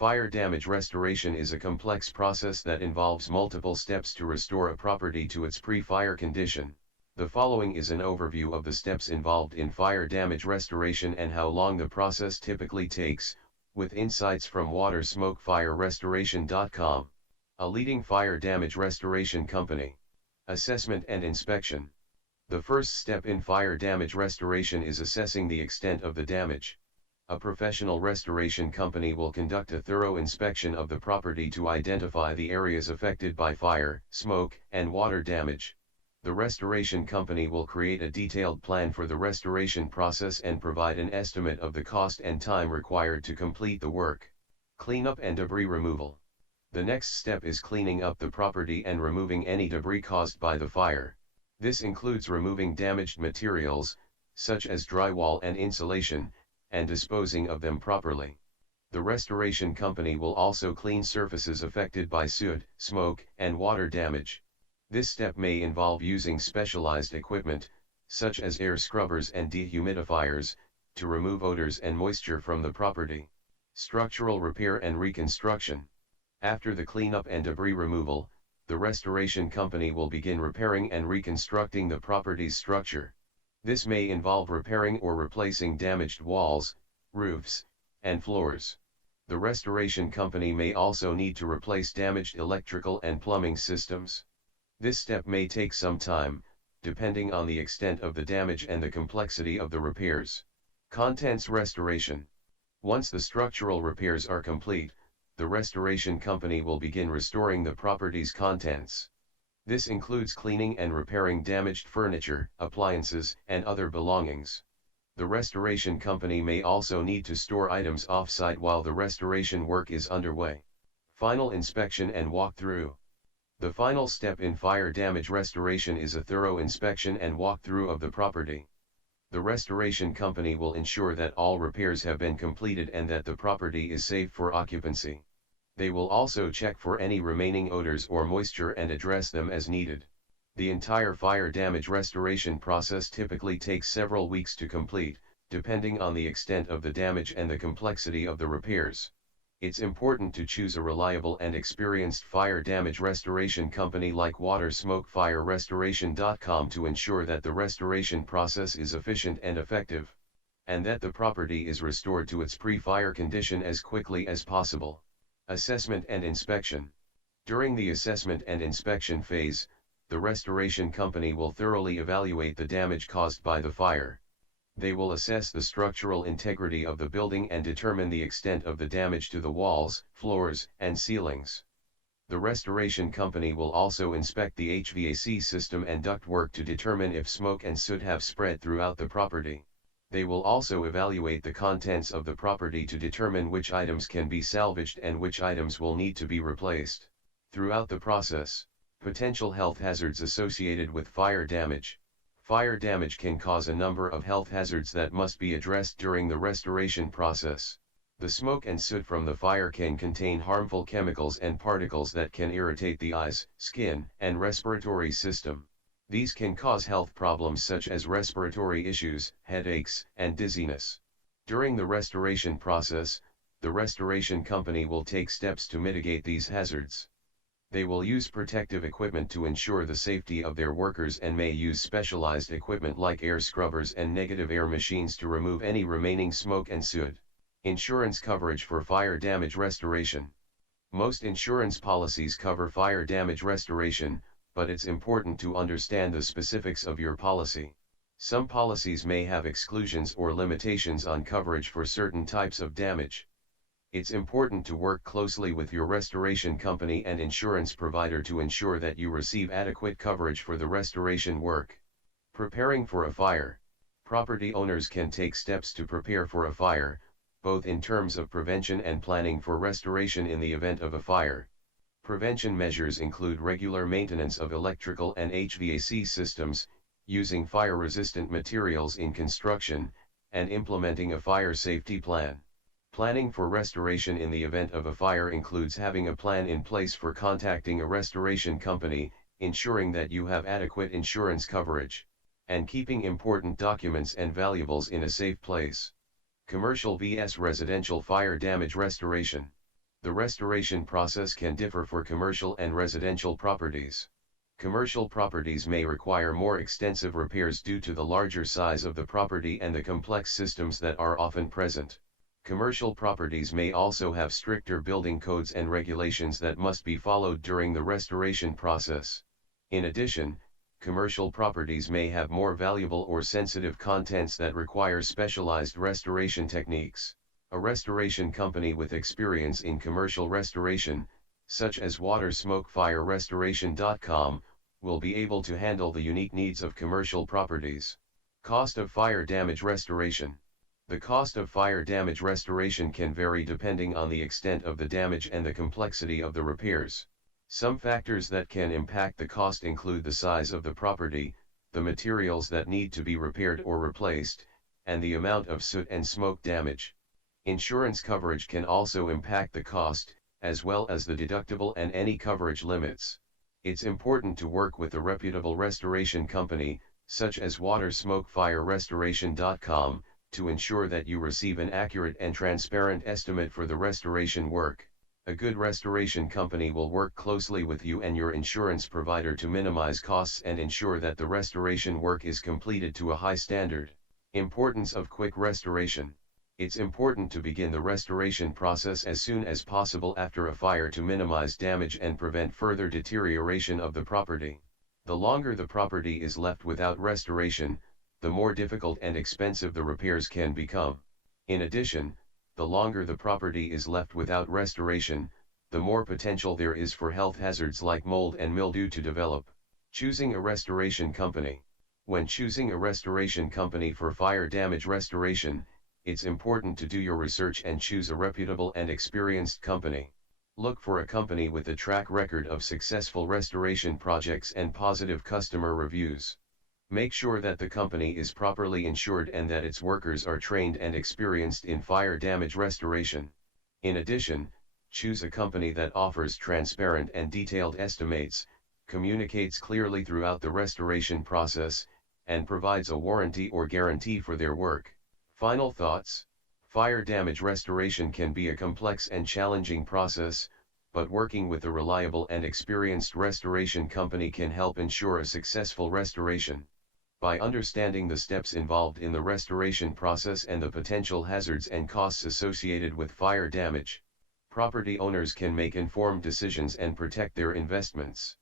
Fire damage restoration is a complex process that involves multiple steps to restore a property to its pre-fire condition. The following is an overview of the steps involved in fire damage restoration and how long the process typically takes, with insights from WaterSmokeFireRestoration.com, a leading fire damage restoration company. Assessment and inspection. The first step in fire damage restoration is assessing the extent of the damage. A professional restoration company will conduct a thorough inspection of the property to identify the areas affected by fire, smoke, and water damage. The restoration company will create a detailed plan for the restoration process and provide an estimate of the cost and time required to complete the work. Cleanup and debris removal. The next step is cleaning up the property and removing any debris caused by the fire. This includes removing damaged materials, such as drywall and insulation, and disposing of them properly. The restoration company will also clean surfaces affected by soot, smoke, and water damage. This step may involve using specialized equipment, such as air scrubbers and dehumidifiers, to remove odors and moisture from the property. Structural repair and reconstruction. After the cleanup and debris removal, the restoration company will begin repairing and reconstructing the property's structure. This may involve repairing or replacing damaged walls, roofs, and floors. The restoration company may also need to replace damaged electrical and plumbing systems. This step may take some time, depending on the extent of the damage and the complexity of the repairs. Contents restoration. Once the structural repairs are complete, the restoration company will begin restoring the property's contents. This includes cleaning and repairing damaged furniture, appliances, and other belongings. The restoration company may also need to store items off-site while the restoration work is underway. Final inspection and walkthrough. The final step in fire damage restoration is a thorough inspection and walkthrough of the property. The restoration company will ensure that all repairs have been completed and that the property is safe for occupancy. They will also check for any remaining odors or moisture and address them as needed. The entire fire damage restoration process typically takes several weeks to complete, depending on the extent of the damage and the complexity of the repairs. It's important to choose a reliable and experienced fire damage restoration company like WaterSmokeFireRestoration.com to ensure that the restoration process is efficient and effective, and that the property is restored to its pre-fire condition as quickly as possible. Assessment and inspection. During the assessment and inspection phase, the restoration company will thoroughly evaluate the damage caused by the fire. They will assess the structural integrity of the building and determine the extent of the damage to the walls, floors, and ceilings. The restoration company will also inspect the HVAC system and ductwork to determine if smoke and soot have spread throughout the property. They will also evaluate the contents of the property to determine which items can be salvaged and which items will need to be replaced. Throughout the process, potential health hazards associated with fire damage. Fire damage can cause a number of health hazards that must be addressed during the restoration process. The smoke and soot from the fire can contain harmful chemicals and particles that can irritate the eyes, skin, and respiratory system. These can cause health problems such as respiratory issues, headaches, and dizziness. During the restoration process, the restoration company will take steps to mitigate these hazards. They will use protective equipment to ensure the safety of their workers and may use specialized equipment like air scrubbers and negative air machines to remove any remaining smoke and soot. Insurance coverage for fire damage restoration. Most insurance policies cover fire damage restoration, but it's important to understand the specifics of your policy. Some policies may have exclusions or limitations on coverage for certain types of damage. It's important to work closely with your restoration company and insurance provider to ensure that you receive adequate coverage for the restoration work. Preparing for a fire. Property owners can take steps to prepare for a fire, both in terms of prevention and planning for restoration in the event of a fire. Prevention measures include regular maintenance of electrical and HVAC systems, using fire-resistant materials in construction, and implementing a fire safety plan. Planning for restoration in the event of a fire includes having a plan in place for contacting a restoration company, ensuring that you have adequate insurance coverage, and keeping important documents and valuables in a safe place. Commercial vs residential fire damage restoration. The restoration process can differ for commercial and residential properties. Commercial properties may require more extensive repairs due to the larger size of the property and the complex systems that are often present. Commercial properties may also have stricter building codes and regulations that must be followed during the restoration process. In addition, commercial properties may have more valuable or sensitive contents that require specialized restoration techniques. A restoration company with experience in commercial restoration, such as water-smoke-fire-restoration.com, will be able to handle the unique needs of commercial properties. Cost of fire damage restoration. The cost of fire damage restoration can vary depending on the extent of the damage and the complexity of the repairs. Some factors that can impact the cost include the size of the property, the materials that need to be repaired or replaced, and the amount of soot and smoke damage. Insurance coverage can also impact the cost, as well as the deductible and any coverage limits. It's important to work with a reputable restoration company, such as water-smoke-fire-restoration.com, to ensure that you receive an accurate and transparent estimate for the restoration work. A good restoration company will work closely with you and your insurance provider to minimize costs and ensure that the restoration work is completed to a high standard. Importance of quick restoration. It's important to begin the restoration process as soon as possible after a fire to minimize damage and prevent further deterioration of the property. The longer the property is left without restoration, the more difficult and expensive the repairs can become. In addition, the longer the property is left without restoration, the more potential there is for health hazards like mold and mildew to develop. Choosing a restoration company. When choosing a restoration company for fire damage restoration, it's important to do your research and choose a reputable and experienced company. Look for a company with a track record of successful restoration projects and positive customer reviews. Make sure that the company is properly insured and that its workers are trained and experienced in fire damage restoration. In addition, choose a company that offers transparent and detailed estimates, communicates clearly throughout the restoration process, and provides a warranty or guarantee for their work. Final thoughts. Fire damage restoration can be a complex and challenging process, but working with a reliable and experienced restoration company can help ensure a successful restoration. By understanding the steps involved in the restoration process and the potential hazards and costs associated with fire damage, property owners can make informed decisions and protect their investments.